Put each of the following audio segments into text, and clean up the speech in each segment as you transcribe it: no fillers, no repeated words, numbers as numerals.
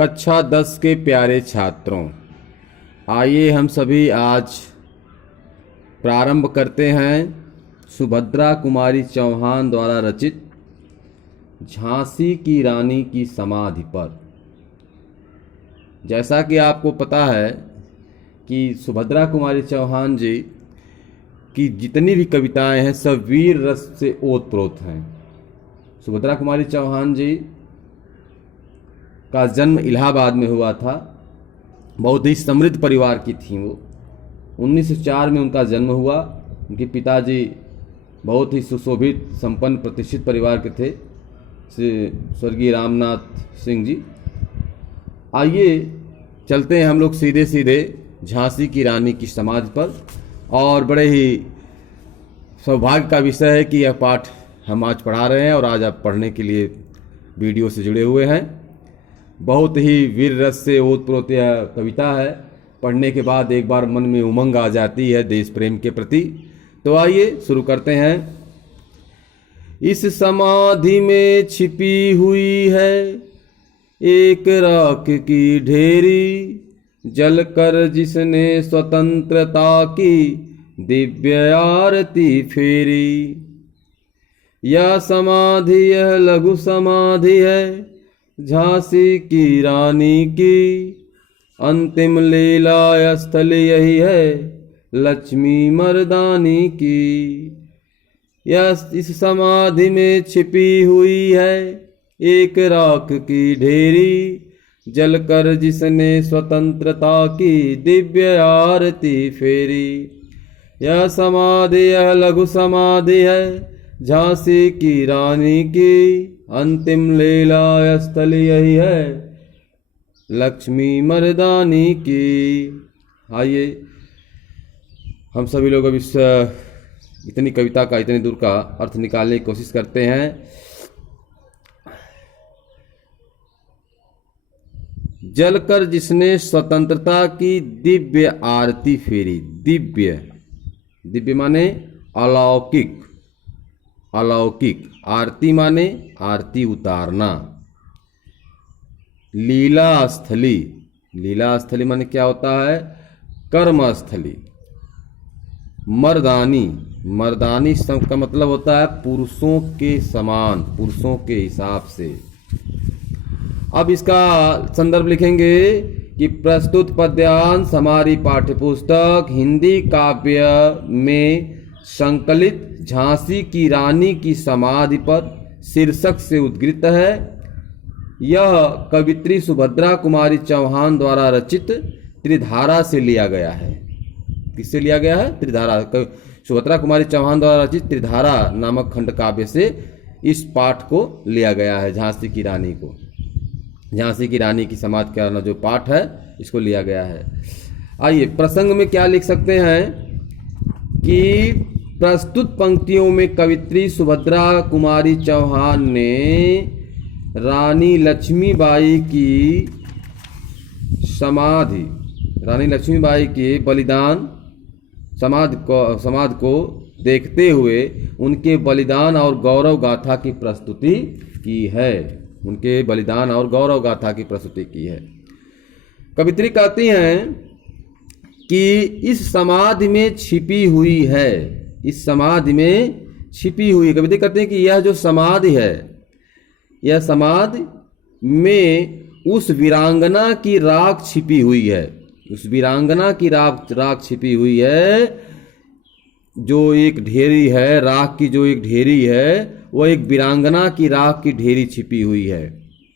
कक्षा 10 के प्यारे छात्रों, आइए हम सभी आज प्रारंभ करते हैं सुभद्रा कुमारी चौहान द्वारा रचित झांसी की रानी की समाधि पर। जैसा कि आपको पता है कि सुभद्रा कुमारी चौहान जी की जितनी भी कविताएं हैं सब वीर रस से ओतप्रोत हैं। सुभद्रा कुमारी चौहान जी का जन्म इलाहाबाद में हुआ था। बहुत ही समृद्ध परिवार की थी वो। 1904 में उनका जन्म हुआ। उनके पिताजी बहुत ही सुशोभित संपन्न प्रतिष्ठित परिवार के थे, स्वर्गीय रामनाथ सिंह जी। आइए चलते हैं हम लोग सीधे सीधे झांसी की रानी की समाधि पर। और बड़े ही सौभाग्य का विषय है कि यह पाठ हम आज पढ़ा रहे हैं और आज आप पढ़ने के लिए वीडियो से जुड़े हुए हैं। बहुत ही वीर रस से ओतप्रोत यह कविता है। पढ़ने के बाद एक बार मन में उमंग आ जाती है देश प्रेम के प्रति। तो आइए शुरू करते हैं। इस समाधि में छिपी हुई है एक राख की ढेरी, जलकर जिसने स्वतंत्रता की दिव्य आरती फेरी। यह समाधि यह लघु समाधि है झांसी की रानी की, अंतिम लीला स्थल यही है लक्ष्मी मर्दानी की। यह इस समाधि में छिपी हुई है एक राख की ढेरी, जलकर जिसने स्वतंत्रता की दिव्य आरती फेरी। यह समाधि यह लघु समाधि है झांसी की रानी की, अंतिम लीला स्थल यही है लक्ष्मी मर्दानी की। आइए हम सभी लोग अब इस इतनी कविता का इतनी दूर का अर्थ निकालने की कोशिश करते हैं। जलकर जिसने स्वतंत्रता की दिव्य आरती फेरी। दिव्य दिव्य माने अलौकिक, अलौकिक। आरती माने आरती उतारना। लीला स्थली, लीला स्थली माने क्या होता है? कर्मस्थली। मर्दानी, मर्दानी शब्द का मतलब होता है पुरुषों के समान, पुरुषों के हिसाब से। अब इसका संदर्भ लिखेंगे कि प्रस्तुत पद्यांश हमारी पाठ्यपुस्तक हिंदी काव्य में संकलित झांसी की रानी की समाधि पर शीर्षक से उद्धृत है। यह कवित्री सुभद्रा कुमारी चौहान द्वारा रचित त्रिधारा से लिया गया है। किससे लिया गया है? त्रिधारा। सुभद्रा कुमारी चौहान द्वारा रचित त्रिधारा नामक खंड काव्य से इस पाठ को लिया गया है। झांसी की रानी को, झांसी की रानी की समाधि का जो पाठ है इसको लिया गया है। आइए प्रसंग में क्या लिख सकते हैं कि प्रस्तुत पंक्तियों में कवित्री सुभद्रा कुमारी चौहान ने रानी लक्ष्मीबाई की समाधि, रानी लक्ष्मीबाई के बलिदान समाधि को देखते हुए उनके बलिदान और गौरव गाथा की प्रस्तुति की है। उनके बलिदान और गौरव गाथा की प्रस्तुति की है। कवित्री कहती हैं कि इस समाधि में छिपी हुई है, इस समाधि में छिपी हुई। कवित्री कहते हैं कि यह जो समाधि है, यह समाधि में उस वीरांगना की राख छिपी हुई है। उस वीरांगना की राख छिपी हुई है, जो एक ढेरी है, राख की जो एक ढेरी है, वह एक वीरांगना की राख की ढेरी छिपी हुई है।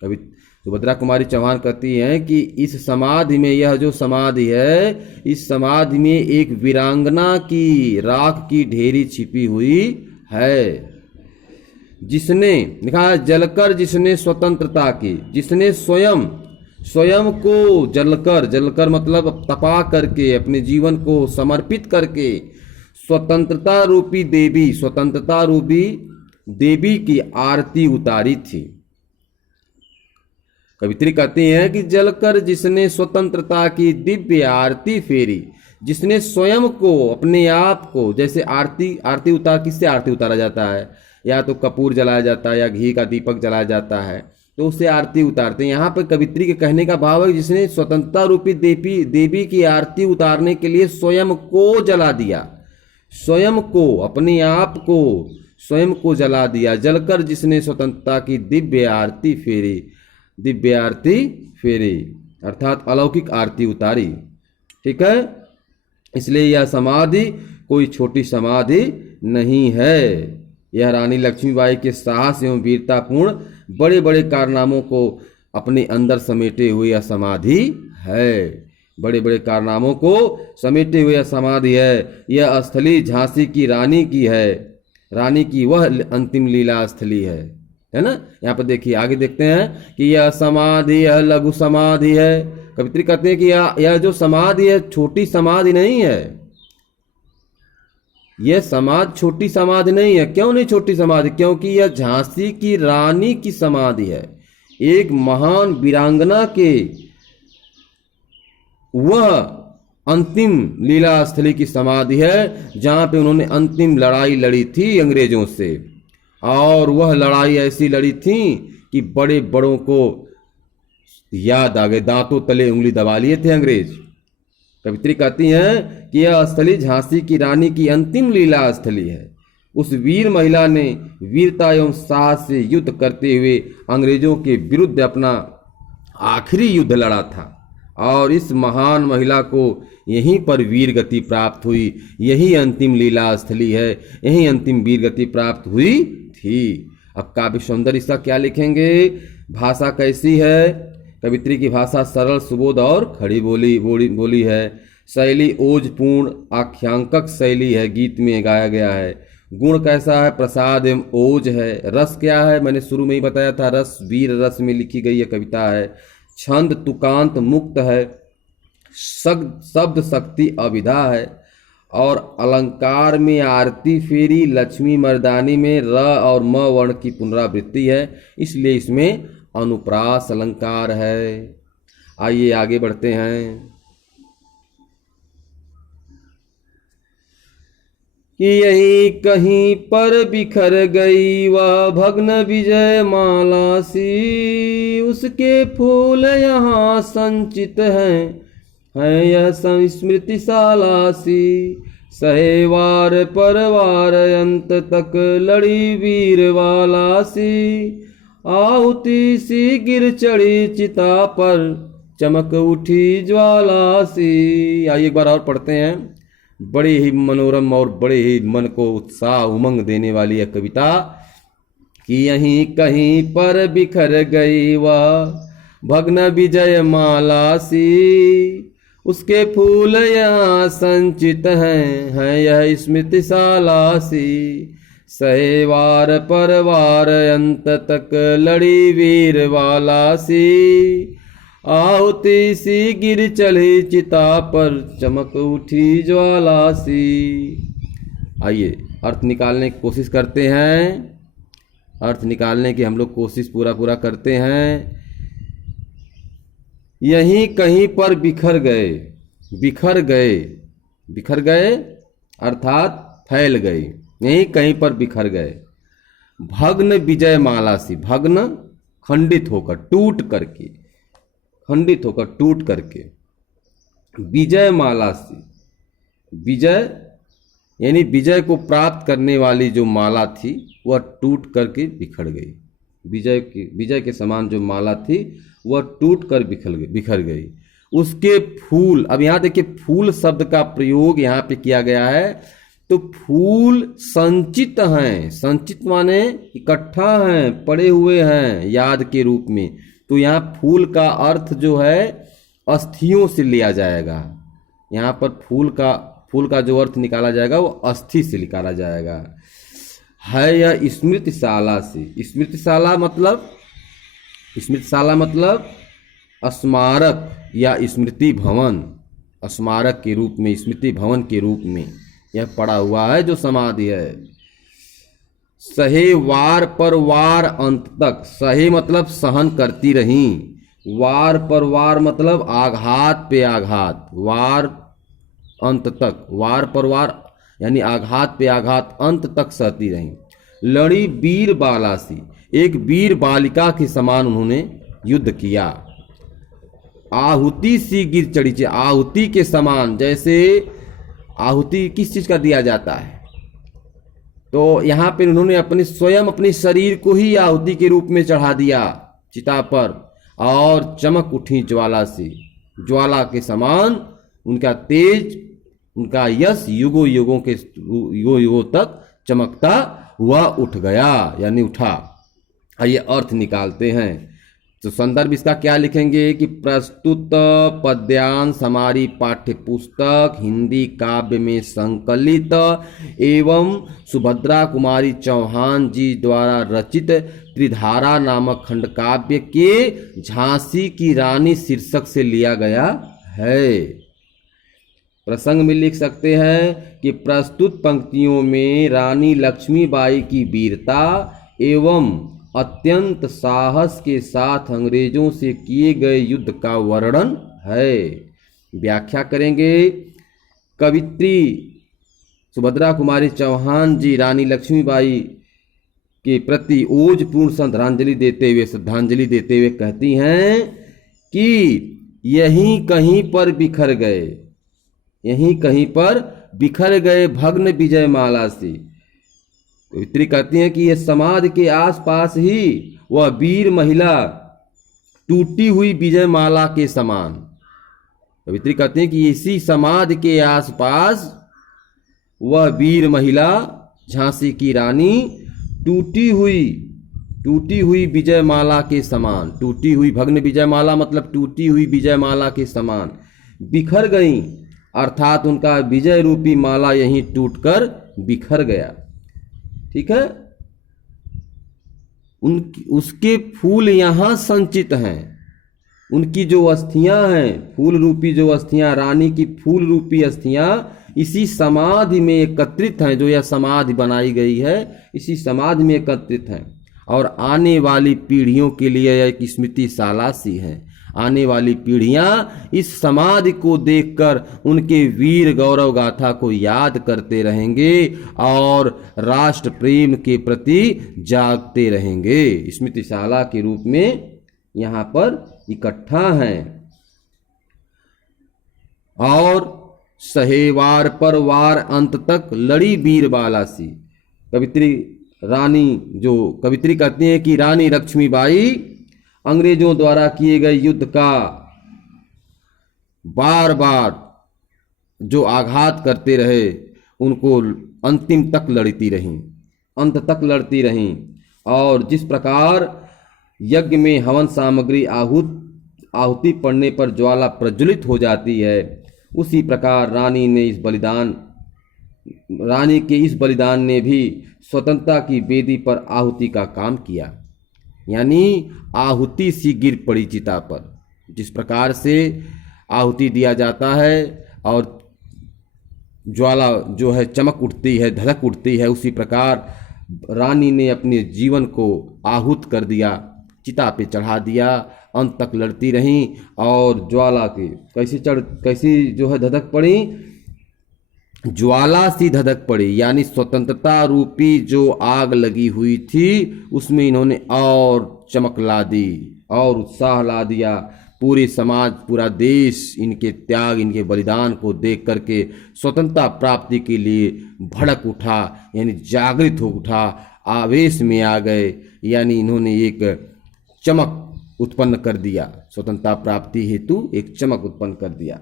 कवि सुभद्रा कुमारी चौहान कहती हैं कि इस समाधि में, यह जो समाधि है, इस समाधि में एक वीरांगना की राख की ढेरी छिपी हुई है। जिसने लिखा है जलकर जिसने स्वतंत्रता की, जिसने स्वयं को जलकर, जलकर मतलब तपा करके, अपने जीवन को समर्पित करके स्वतंत्रता रूपी देवी, स्वतंत्रता रूपी देवी की आरती उतारी थी। कवित्री कहती हैं कि जलकर जिसने स्वतंत्रता की दिव्य आरती फेरी, जिसने स्वयं को, अपने आप को, जैसे किससे आरती उतारा जाता है? या तो कपूर जलाया जाता है या घी का दीपक जलाया जाता है, तो उससे आरती उतारते हैं। यहाँ पर कवित्री के कहने का भाव है जिसने स्वतंत्रता रूपी देवी की आरती उतारने के लिए स्वयं को जला दिया, स्वयं को, अपने आप को स्वयं को जला दिया, जलकर जिसने स्वतंत्रता की दिव्य आरती फेरी अर्थात अलौकिक आरती उतारी। ठीक है, इसलिए यह समाधि कोई छोटी समाधि नहीं है। यह रानी लक्ष्मीबाई के साहस एवं वीरतापूर्ण बड़े बड़े कारनामों को अपने अंदर समेटे हुए यह समाधि है। बड़े बड़े कारनामों को समेटे हुए यह समाधि है। यह स्थली झांसी की रानी की है, रानी की वह अंतिम लीला स्थली है ना। यहाँ पर देखिए, आगे देखते हैं कि यह समाधि, यह लघु समाधि है। कवित्री कहते हैं कि यह जो समाधि है छोटी समाधि नहीं है, यह समाधि छोटी समाधि नहीं है। क्यों नहीं छोटी समाधि? क्योंकि यह झांसी की रानी की समाधि है, एक महान वीरांगना के वह अंतिम लीला स्थली की समाधि है, जहां पे उन्होंने अंतिम लड़ाई लड़ी थी अंग्रेजों से। और वह लड़ाई ऐसी लड़ी थी कि बड़े बड़ों को याद आ गए, दांतों तले उंगली दबा लिए थे अंग्रेज। कवित्री कहती हैं कि यह स्थली झांसी की रानी की अंतिम लीला स्थली है। उस वीर महिला ने वीरता एवं साहस से युद्ध करते हुए अंग्रेजों के विरुद्ध अपना आखिरी युद्ध लड़ा था, और इस महान महिला को यहीं पर वीर गति प्राप्त हुई। यही अंतिम लीला स्थली है, यही अंतिम वीर गति प्राप्त हुई थी। अब काव्य सौंदर्य इसका क्या लिखेंगे? भाषा कैसी है? कवित्री की भाषा सरल, सुबोध और खड़ी बोली है। शैली ओजपूर्ण आख्यांकक शैली है, गीत में गाया गया है। गुण कैसा है? प्रसाद एवं ओज है। रस क्या है? मैंने शुरू में ही बताया था, रस वीर रस में लिखी गई यह कविता है। छंद तुकांत मुक्त है, शब्द शक्ति अविधा है, और अलंकार में आरती फेरी, लक्ष्मी मर्दानी में र और म वर्ण की पुनरावृत्ति है, इसलिए इसमें अनुप्रास अलंकार है। आइए आगे बढ़ते हैं कि यही कहीं पर बिखर गई वह भग्न विजय माला सी, उसके फूल यहाँ संचित हैं यह स्मृतिशाला सी। सहे वार पर वार अंत तक लड़ी वीर वाला सी, आहुति सी गिर चढ़ी चिता पर चमक उठी ज्वाला सी। आइए एक बार और पढ़ते हैं। बड़े ही मनोरम और बड़े ही मन को उत्साह उमंग देने वाली यह कविता कि यहीं कहीं पर बिखर गई वह भग्न विजय माला सी, उसके फूल यहाँ संचित हैं यह स्मृतिशाला सी। सहे वार पर वार अंत तक लड़ी वीर वाला सी, आहुति सी गिर चढ़ी चिता पर चमक उठी ज्वाला सी। आइए अर्थ निकालने की कोशिश करते हैं, अर्थ निकालने की हम लोग कोशिश पूरा करते हैं। यहीं कहीं पर बिखर गए, बिखर गए, बिखर गए अर्थात फैल गए, यहीं कहीं पर बिखर गए। भग्न विजय माला सी, भग्न खंडित होकर, टूट करके, खंडित होकर टूट करके। विजय माला सी, विजय यानी विजय को प्राप्त करने वाली जो माला थी वह टूट करके बिखर गई। विजय के समान जो माला थी वह टूट कर बिखर गई। उसके फूल, अब यहाँ देखिए फूल शब्द का प्रयोग यहाँ पे किया गया है, तो फूल संचित हैं, संचित माने इकट्ठा हैं, पड़े हुए हैं याद के रूप में। तो यहाँ फूल का अर्थ जो है अस्थियों से लिया जाएगा। यहाँ पर फूल का जो अर्थ निकाला जाएगा वो अस्थि से निकाला जाएगा। है यह स्मृतिशाला से, स्मृतिशाला मतलब स्मारक या स्मृति भवन, स्मारक के रूप में, स्मृति भवन के रूप में यह पड़ा हुआ है जो समाधि है। सहे वार पर वार अंत तक, सहे मतलब सहन करती रही, वार पर वार मतलब आघात पे आघात, वार अंत तक, वार पर वार यानी आघात पे आघात अंत तक सहती रही। लड़ी वीर बाला सी, एक वीर बालिका के समान उन्होंने युद्ध किया। आहुति सी गिर चढ़ी, आहुति के समान, जैसे आहुति किस चीज का दिया जाता है, तो यहां पर उन्होंने अपने स्वयं अपने शरीर को ही आहुति के रूप में चढ़ा दिया चिता पर, और चमक उठी ज्वाला से, ज्वाला के समान उनका तेज, उनका यश युगों युगों तक चमकता हुआ उठ गया, यानी उठा। ये अर्थ निकालते हैं तो संदर्भ इसका क्या लिखेंगे कि प्रस्तुत पद्यांश हमारी पाठ्य पुस्तक हिंदी काव्य में संकलित एवं सुभद्रा कुमारी चौहान जी द्वारा रचित त्रिधारा नामक खंड काव्य के झांसी की रानी शीर्षक से लिया गया है। प्रसंग में लिख सकते हैं कि प्रस्तुत पंक्तियों में रानी लक्ष्मीबाई की वीरता एवं अत्यंत साहस के साथ अंग्रेजों से किए गए युद्ध का वर्णन है। व्याख्या करेंगे। कवित्री सुभद्रा कुमारी चौहान जी रानी लक्ष्मीबाई के प्रति ओजपूर्ण श्रद्धांजलि देते हुए कहती हैं कि यहीं कहीं पर बिखर गए भग्न विजय माला से। कवित्री कहती हैं कि यह समाधि के आसपास ही वह वीर महिला टूटी हुई विजय माला के समान। कवित्री कहती हैं कि इसी समाधि के आसपास वह वीर महिला झांसी की रानी टूटी हुई विजय माला के समान, टूटी हुई भग्न विजय माला मतलब टूटी हुई विजय माला के समान बिखर गई, अर्थात उनका विजय रूपी माला यहीं टूटकर बिखर गया। ठीक है, उसके फूल यहाँ संचित हैं, उनकी जो अस्थियां हैं, फूल रूपी जो अस्थियां, रानी की फूल रूपी अस्थियां इसी समाधि में एकत्रित हैं। जो यह समाधि बनाई गई है इसी समाधि में एकत्रित हैं और आने वाली पीढ़ियों के लिए यह एक स्मृतिशाला सी है। आने वाली पीढ़ियां इस समाधि को देखकर उनके वीर गौरव गाथा को याद करते रहेंगे और राष्ट्र प्रेम के प्रति जागते रहेंगे। स्मृतिशाला के रूप में यहाँ पर इकट्ठा हैं। और सहे वार पर वार अंत तक लड़ी वीर बाला सी। कवित्री कहती हैं कि रानी लक्ष्मीबाई अंग्रेजों द्वारा किए गए युद्ध का बार बार जो आघात करते रहे उनको अंतिम तक लड़ती रहीं, अंत तक लड़ती रहीं। और जिस प्रकार यज्ञ में हवन सामग्री आहुति पड़ने पर ज्वाला प्रज्वलित हो जाती है, उसी प्रकार रानी के इस बलिदान ने भी स्वतंत्रता की वेदी पर आहुति का काम किया, यानी आहुति सी गिर पड़ी चिता पर। जिस प्रकार से आहुति दिया जाता है और ज्वाला जो है चमक उठती है, धधक उठती है, उसी प्रकार रानी ने अपने जीवन को आहूत कर दिया, चिता पे चढ़ा दिया, अंत तक लड़ती रहीं और ज्वाला के कैसी जो है धधक पड़ी, ज्वाला सी धधक पड़ी, यानी स्वतंत्रता रूपी जो आग लगी हुई थी उसमें इन्होंने और चमक ला दी और उत्साह ला दिया। पूरे समाज, पूरा देश इनके त्याग, इनके बलिदान को देख करके स्वतंत्रता प्राप्ति के लिए भड़क उठा, यानी जागृत हो उठा, आवेश में आ गए, यानी इन्होंने एक चमक उत्पन्न कर दिया, स्वतंत्रता प्राप्ति हेतु एक चमक उत्पन्न कर दिया।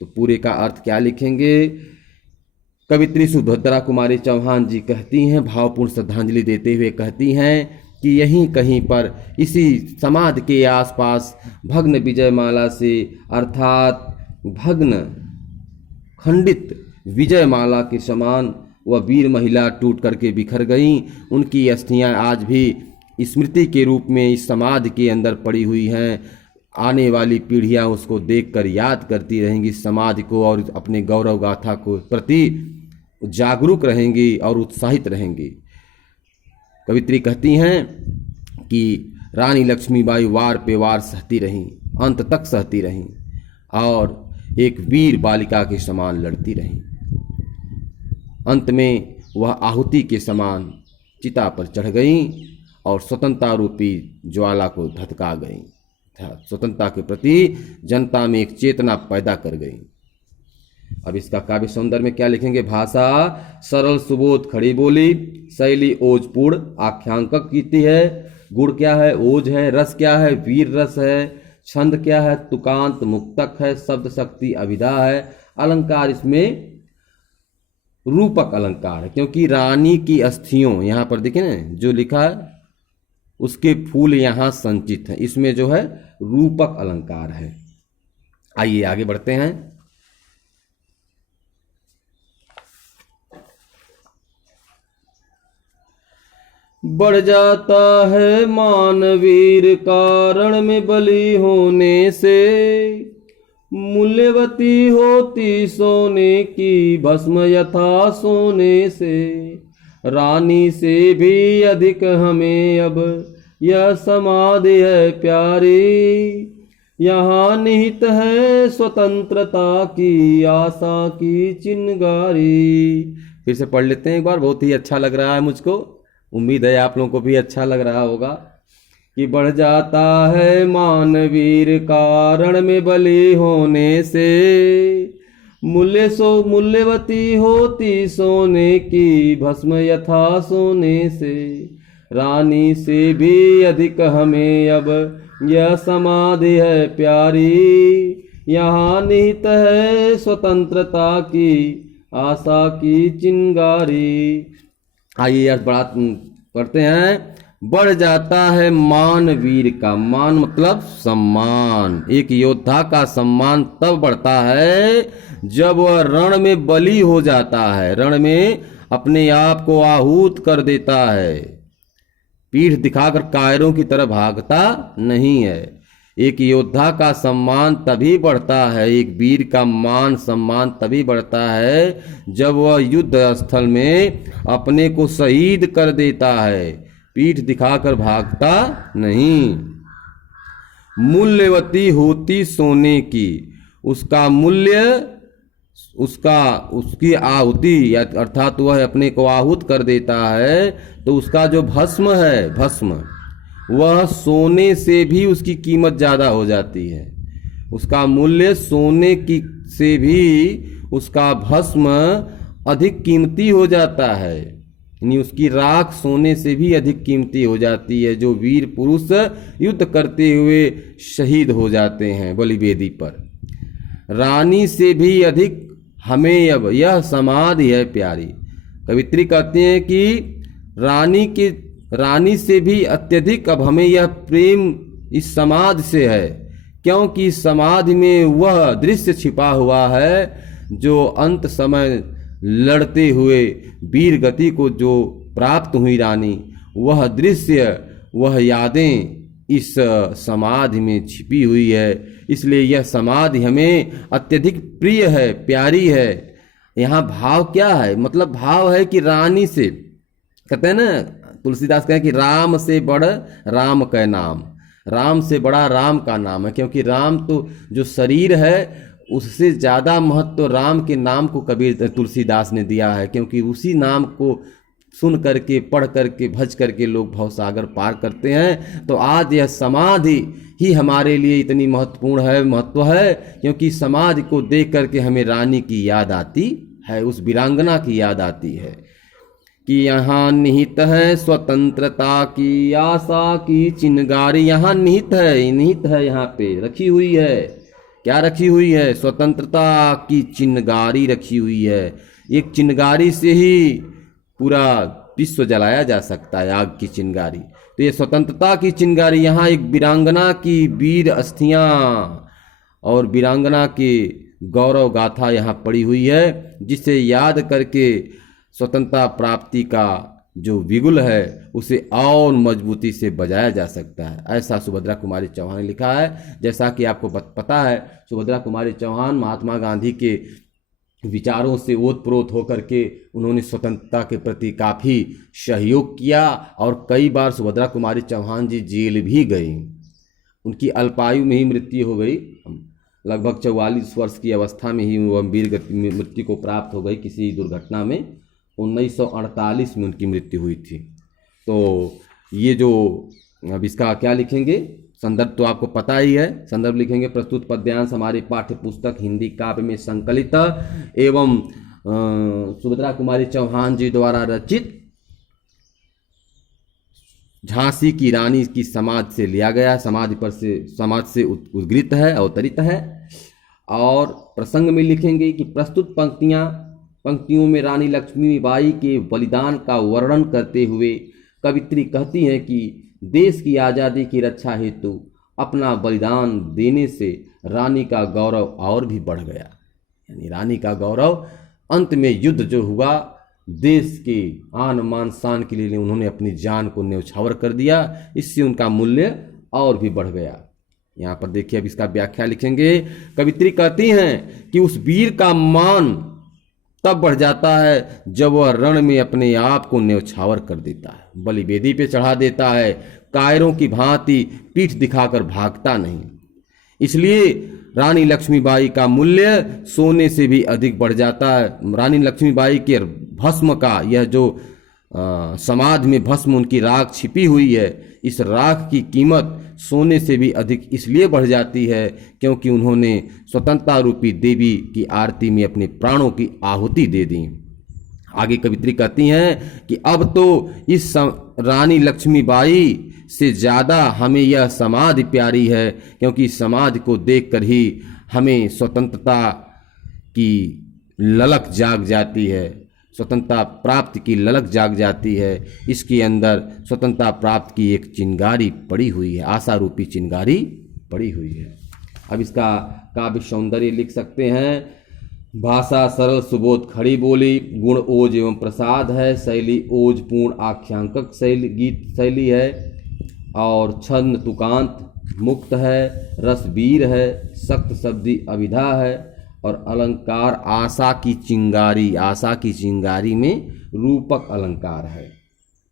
तो पूरे का अर्थ क्या लिखेंगे? कवित्री सुभद्रा कुमारी चौहान जी कहती हैं, भावपूर्ण श्रद्धांजलि देते हुए कहती हैं कि यहीं कहीं पर इसी समाधि के आसपास भग्न विजयमाला से, अर्थात भग्न खंडित विजयमाला के समान वह वीर महिला टूट करके बिखर गईं। उनकी अस्थियां आज भी स्मृति के रूप में इस समाधि के अंदर पड़ी हुई हैं। आने वाली पीढ़ियां उसको देखकर याद करती रहेंगी समाधि को और अपने गौरव गाथा को प्रति जागरूक रहेंगी और उत्साहित रहेंगी। कवित्री कहती हैं कि रानी लक्ष्मीबाई वार पे वार सहती रहीं, अंत तक सहती रहीं और एक वीर बालिका के समान लड़ती रहीं। अंत में वह आहुति के समान चिता पर चढ़ गईं और स्वतंत्रता रूपी ज्वाला को धधका गई, स्वतंत्रता के प्रति जनता में एक चेतना पैदा कर गई। अब इसका काव्य सौंदर्य में क्या लिखेंगे? भाषा सरल सुबोध खड़ी बोली, शैली ओजपूर्ण आख्यांकक कीती है, गुण क्या है? ओज है, रस क्या है? वीर रस है, छंद क्या है? तुकांत मुक्तक है, शब्द शक्ति अभिधा है, अलंकार इसमें रूपक अलंकार है, क्योंकि रानी की अस्थियों, यहाँ पर देखिए ना जो लिखा है उसके फूल यहाँ संचित हैं, इसमें जो है रूपक अलंकार है। आइए आगे बढ़ते हैं। बढ़ जाता है मान वीर कारण में बलि होने से, मूल्यवती होती सोने की भस्म यथा सोने से, रानी से भी अधिक हमें अब यह समाधि है प्यारी, यहाँ निहित है स्वतंत्रता की आशा की चिंगारी। फिर से पढ़ लेते हैं एक बार, बहुत ही अच्छा लग रहा है मुझको, उम्मीद है आप लोगों को भी अच्छा लग रहा होगा। कि बढ़ जाता है मान वीर कारण में बलि होने से, मूल्यवती होती सोने की भस्म यथा सोने से, रानी से भी अधिक हमें अब यह समाधि है प्यारी, यहाँ निहित है स्वतंत्रता की आशा की चिंगारी। आइए यार बड़ा पढ़ते हैं। बढ़ जाता है मान वीर का, मान मतलब सम्मान, एक योद्धा का सम्मान तब बढ़ता है जब वह रण में बलि हो जाता है, रण में अपने आप को आहूत कर देता है, पीठ दिखाकर कायरों की तरह भागता नहीं है। एक योद्धा का सम्मान तभी बढ़ता है, एक वीर का मान सम्मान तभी बढ़ता है जब वह युद्ध स्थल में अपने को शहीद कर देता है, पीठ दिखाकर भागता नहीं। मूल्यवती होती सोने की, उसका मूल्य, उसकी आहुति अर्थात वह अपने को आहूत कर देता है, तो उसका जो भस्म है, भस्म वह सोने से भी उसकी कीमत ज़्यादा हो जाती है, उसका मूल्य सोने की से भी उसका भस्म अधिक कीमती हो जाता है, यानी उसकी राख सोने से भी अधिक कीमती हो जाती है, जो वीर पुरुष युद्ध करते हुए शहीद हो जाते हैं बलिवेदी पर। रानी से भी अधिक हमें अब यह समाधि है प्यारी। कवित्री कहते हैं कि रानी से भी अत्यधिक अब हमें यह प्रेम इस समाधि से है, क्योंकि इस समाधि में वह दृश्य छिपा हुआ है जो अंत समय लड़ते हुए वीर गति को जो प्राप्त हुई रानी, वह दृश्य, वह यादें इस समाधि में छिपी हुई है, इसलिए यह समाधि हमें अत्यधिक प्रिय है, प्यारी है। यहाँ भाव क्या है? मतलब भाव है कि रानी से, कहते हैं ना तुलसीदास कहें कि राम से बड़ राम का नाम, राम से बड़ा राम का नाम है, क्योंकि राम तो जो शरीर है उससे ज़्यादा महत्व राम के नाम को कबीर तुलसीदास ने दिया है, क्योंकि उसी नाम को सुन करके, पढ़ करके, भज करके लोग भवसागर पार करते हैं। तो आज यह समाधि ही हमारे लिए इतनी महत्व है, क्योंकि समाधि को देख करके हमें रानी की याद आती है, उस वीरांगना की याद आती है कि यहाँ निहित है स्वतंत्रता की आशा की चिंगारी। यहाँ निहित है, यहाँ पे रखी हुई है, क्या रखी हुई है? स्वतंत्रता की चिंगारी रखी हुई है। एक चिंगारी से ही पूरा विश्व जलाया जा सकता है, आग की चिंगारी। तो ये स्वतंत्रता की चिंगारी, यहाँ एक वीरांगना की वीर अस्थियां और वीरांगना की गौरव गाथा यहाँ पड़ी हुई है, जिसे याद करके स्वतंत्रता प्राप्ति का जो बिगुल है उसे और मजबूती से बजाया जा सकता है। ऐसा सुभद्रा कुमारी चौहान ने लिखा है। जैसा कि आपको पता है, सुभद्रा कुमारी चौहान महात्मा गांधी के विचारों से ओतप्रोत होकर के उन्होंने स्वतंत्रता के प्रति काफ़ी सहयोग किया, और कई बार सुभद्रा कुमारी चौहान जी जेल भी गई। उनकी अल्पायु में ही मृत्यु हो गई, लगभग 44 वर्ष की अवस्था में ही वह वीर मृत्यु को प्राप्त हो गई किसी दुर्घटना में। 1948 में उनकी मृत्यु हुई थी। तो ये जो अब इसका क्या लिखेंगे, संदर्भ तो आपको पता ही है, संदर्भ लिखेंगे प्रस्तुत पद्यांश हमारी पाठ्य पुस्तक हिंदी काव्य में संकलित एवं सुभद्रा कुमारी चौहान जी द्वारा रचित झांसी की रानी की समाज से लिया गया, समाज से उद्गृत है, अवतरित है। और प्रसंग में लिखेंगे कि प्रस्तुत पंक्तियों में रानी लक्ष्मीबाई के बलिदान का वर्णन करते हुए कवित्री कहती हैं कि देश की आज़ादी की रक्षा हेतु अपना बलिदान देने से रानी का गौरव और भी बढ़ गया। यानी रानी का गौरव, अंत में युद्ध जो हुआ, देश के आन मान शान के लिए उन्होंने अपनी जान को न्यौछावर कर दिया, इससे उनका मूल्य और भी बढ़ गया। यहाँ पर देखिए, अब इसका व्याख्या लिखेंगे। कवित्री कहती हैं कि उस वीर का मान तब बढ़ जाता है जब वह रण में अपने आप को न्यौछावर कर देता है, बलि वेदी पे चढ़ा देता है, कायरों की भांति पीठ दिखाकर भागता नहीं। इसलिए रानी लक्ष्मीबाई का मूल्य सोने से भी अधिक बढ़ जाता है। रानी लक्ष्मीबाई के भस्म का, यह जो समाधि में भस्म उनकी राख छिपी हुई है, इस राख की कीमत सोने से भी अधिक इसलिए बढ़ जाती है क्योंकि उन्होंने स्वतंत्रता रूपी देवी की आरती में अपने प्राणों की आहुति दे दी। आगे कवित्री कहती हैं कि अब तो इस रानी लक्ष्मीबाई से ज़्यादा हमें यह समाधि प्यारी है, क्योंकि समाधि को देखकर ही हमें स्वतंत्रता की ललक जाग जाती है, स्वतंत्रता प्राप्ति की ललक जाग जाती है। इसके अंदर स्वतंत्रता प्राप्ति की एक चिंगारी पड़ी हुई है, आशा रूपी चिंगारी पड़ी हुई है। अब इसका काव्य सौंदर्य लिख सकते हैं। भाषा सरल सुबोध खड़ी बोली, गुण ओज एवं प्रसाद है, शैली ओज पूर्ण आख्यांकक शैली गीत शैली है, और छंद तुकांत मुक्त है, रस वीर है, सख्त शब्दी अविधा है, और अलंकार आशा की चिंगारी में रूपक अलंकार है।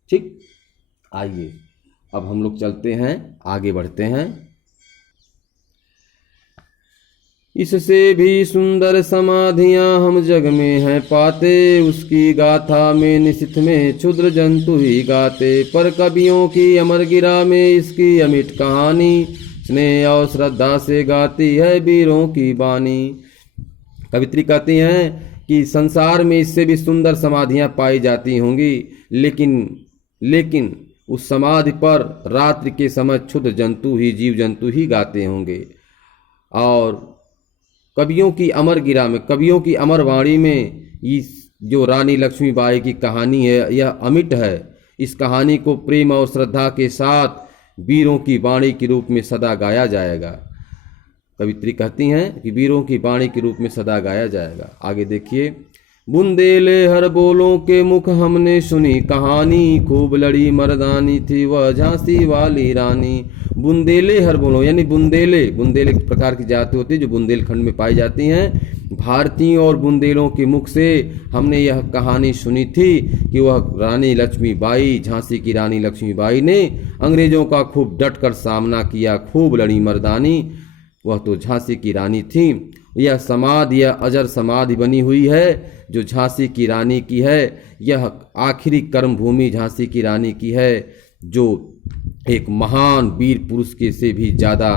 ठीक, आइए अब हम लोग चलते हैं, आगे बढ़ते हैं। इससे भी सुंदर समाधियां हम जग में हैं पाते, उसकी गाथा में निशिथ में क्षुद्र जंतु ही गाते, पर कवियों की अमर गिरा में इसकी अमिट कहानी, स्नेह और श्रद्धा से गाती है वीरों की बानी। कवित्री कहती हैं कि संसार में इससे भी सुंदर समाधियां पाई जाती होंगी, लेकिन उस समाधि पर रात्रि के समय क्षुद्र जंतु ही, जीव जंतु ही गाते होंगे। और कवियों की अमर गिरा में, कवियों की अमर वाणी में इस जो रानी लक्ष्मीबाई की कहानी है, यह अमिट है। इस कहानी को प्रेम और श्रद्धा के साथ वीरों की वाणी के रूप में सदा गाया जाएगा। कवित्री कहती हैं कि वीरों की वाणी के रूप में सदा गाया जाएगा। आगे देखिए। बुंदेले हर बोलों के मुख हमने सुनी कहानी, खूब लड़ी मर्दानी थी वह झांसी वाली रानी। बुंदेले हर बोलों, यानी बुंदेले एक प्रकार की जाति होती है जो बुंदेलखंड में पाई जाती हैं। भारतीयों और बुंदेलों के मुख से हमने यह कहानी सुनी थी कि वह रानी लक्ष्मीबाई, झांसी की रानी लक्ष्मीबाई ने अंग्रेजों का खूब डटकर सामना किया, खूब लड़ी मर्दानी, वह तो झांसी की रानी थी। यह समाधि, यह अजर समाधि बनी हुई है जो झांसी की रानी की है। यह आखिरी कर्म भूमि झांसी की रानी की है, जो एक महान वीर पुरुष के से भी ज़्यादा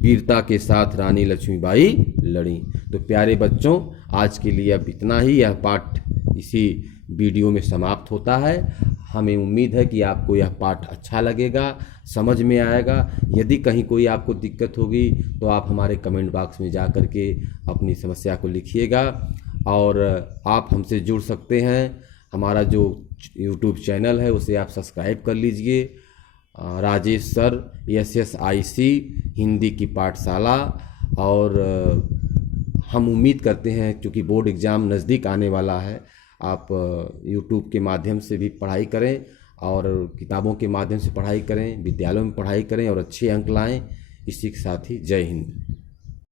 वीरता के साथ रानी लक्ष्मीबाई लड़ी। तो प्यारे बच्चों, आज के लिए अब इतना ही। यह पाठ इसी वीडियो में समाप्त होता है। हमें उम्मीद है कि आपको यह पाठ अच्छा लगेगा, समझ में आएगा। यदि कहीं कोई आपको दिक्कत होगी तो आप हमारे कमेंट बॉक्स में जा कर के अपनी समस्या को लिखिएगा, और आप हमसे जुड़ सकते हैं। हमारा जो यूट्यूब चैनल है उसे आप सब्सक्राइब कर लीजिए, राजेश सर SSIC हिंदी की पाठशाला। और हम उम्मीद करते हैं, क्योंकि बोर्ड एग्ज़ाम नज़दीक आने वाला है, आप यूट्यूब के माध्यम से भी पढ़ाई करें और किताबों के माध्यम से पढ़ाई करें, विद्यालयों में पढ़ाई करें और अच्छे अंक लाएं। इसी के साथ ही जय हिंद।